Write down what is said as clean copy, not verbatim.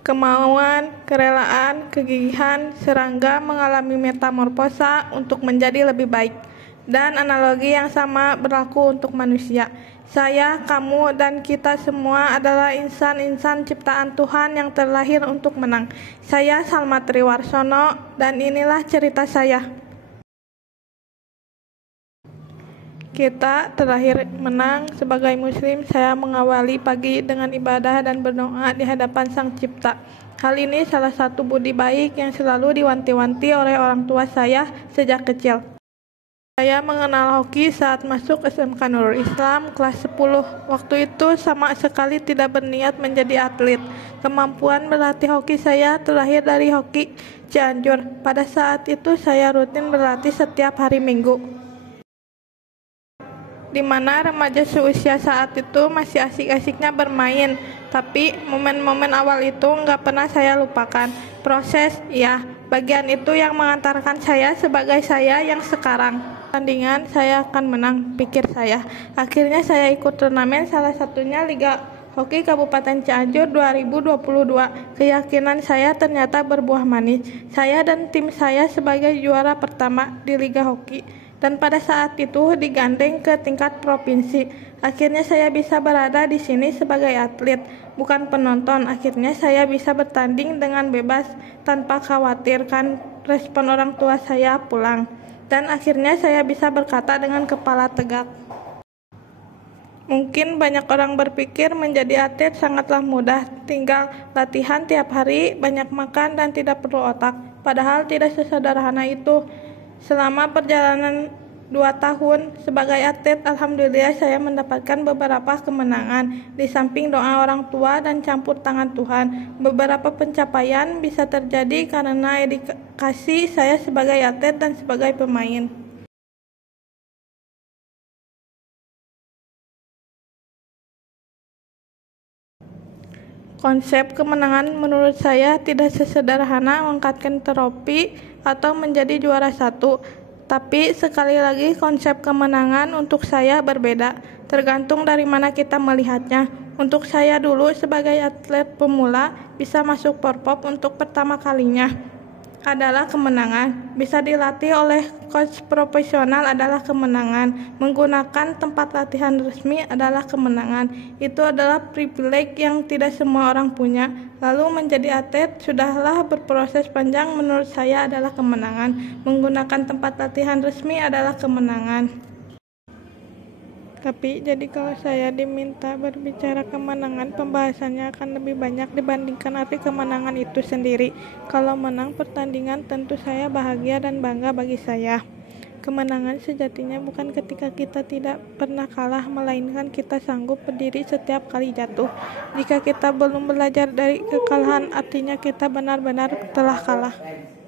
Kemauan, kerelaan, kegigihan, serangga mengalami metamorfosa untuk menjadi lebih baik. Dan analogi yang sama berlaku untuk manusia. Saya, kamu, dan kita semua adalah insan-insan ciptaan Tuhan yang terlahir untuk menang. Saya Salma Triwarsono, dan inilah cerita saya. Kita terlahir menang. Sebagai muslim, saya mengawali pagi dengan ibadah dan berdoa di hadapan Sang Cipta. Hal ini salah satu budi baik yang selalu diwanti-wanti oleh orang tua saya sejak kecil. Saya mengenal hoki saat masuk SMK Nurul Islam kelas 10. Waktu itu sama sekali tidak berniat menjadi atlet. Kemampuan berlatih hoki saya terlahir dari hoki Cianjur. Pada saat itu saya rutin berlatih setiap hari Minggu, di mana remaja seusia saat itu masih asik-asiknya bermain. Tapi momen-momen awal itu nggak pernah saya lupakan. Proses, ya, bagian itu yang mengantarkan saya sebagai saya yang sekarang. Tandingan saya akan menang, pikir saya. Akhirnya saya ikut turnamen, salah satunya Liga Hoki Kabupaten Cianjur 2022. Keyakinan saya ternyata berbuah manis. Saya dan tim saya sebagai juara pertama di Liga Hoki. Dan pada saat itu digandeng ke tingkat provinsi. Akhirnya saya bisa berada di sini sebagai atlet, bukan penonton. Akhirnya saya bisa bertanding dengan bebas tanpa khawatirkan respon orang tua saya pulang. Dan akhirnya saya bisa berkata dengan kepala tegak. Mungkin banyak orang berpikir menjadi atlet sangatlah mudah, tinggal latihan tiap hari, banyak makan, dan tidak perlu otak. Padahal tidak sesederhana itu. Selama perjalanan 2 tahun sebagai atlet, alhamdulillah saya mendapatkan beberapa kemenangan. Di samping doa orang tua dan campur tangan Tuhan, beberapa pencapaian bisa terjadi karena dedikasi saya sebagai atlet dan sebagai pemain. Konsep kemenangan menurut saya tidak sesederhana mengangkatkan trofi atau menjadi juara 1. Tapi sekali lagi konsep kemenangan untuk saya berbeda, tergantung dari mana kita melihatnya. Untuk saya dulu sebagai atlet pemula, bisa masuk Porpop untuk pertama kalinya adalah kemenangan. Bisa dilatih oleh coach profesional adalah kemenangan. Menggunakan tempat latihan resmi adalah kemenangan. Itu adalah privilege yang tidak semua orang punya. Lalu menjadi atlet sudahlah berproses panjang, menurut saya adalah kemenangan. Menggunakan tempat latihan resmi adalah kemenangan. Tapi jadi kalau saya diminta berbicara kemenangan, pembahasannya akan lebih banyak dibandingkan arti kemenangan itu sendiri. Kalau menang pertandingan, tentu saya bahagia dan bangga bagi saya. Kemenangan sejatinya bukan ketika kita tidak pernah kalah, melainkan kita sanggup berdiri setiap kali jatuh. Jika kita belum belajar dari kekalahan, artinya kita benar-benar telah kalah.